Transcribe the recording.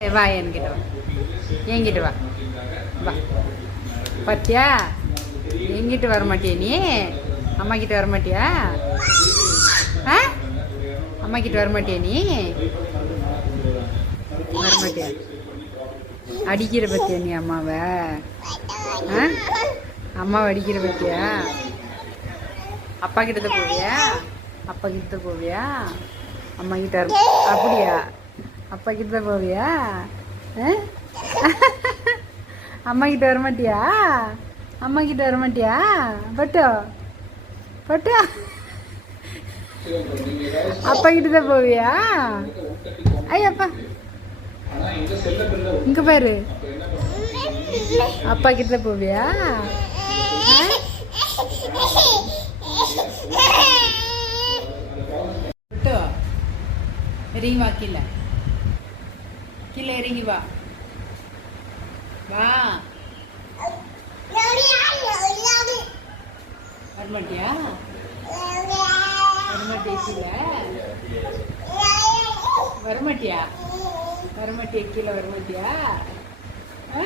வா என்கிட்ட வா. என்கிட்ட வா. வா. பாத்தியா? எங்கிட்ட வர மாட்டியா நீ? அம்மா கிட்ட வர மாட்டியா ஆ? அம்மா கிட்ட வர மாட்டியா நீ? வர மாட்டியா அடிக்கிற பத்தியா நீ அம்மாவை? ஆ? அம்மாவை அடிக்கிற பத்தியா? அப்பா கிட்ட தான் போவியா? அப்பா கிட்ட போவியா? அம்மா கிட்ட அப்படியா? அப்பா கிட்ட தான் போவியா அம்மா கிட்ட வரமாட்டியா? அம்மா கிட்ட வரமாட்டியா? பட்டோ. பட்டோ. அப்பா கிட்ட தான் போவியா ஐயப்பா இங்க பாரு. அப்பா கிட்ட போவியா? ஆ? பட்டு. கீழே இறங்கி வா. வா. வரமாட்டியா? வரமாட்டியா கீழே வரமாட்டியா? வரமாட்டியா? கீழே வரமாட்டியா? ஆ?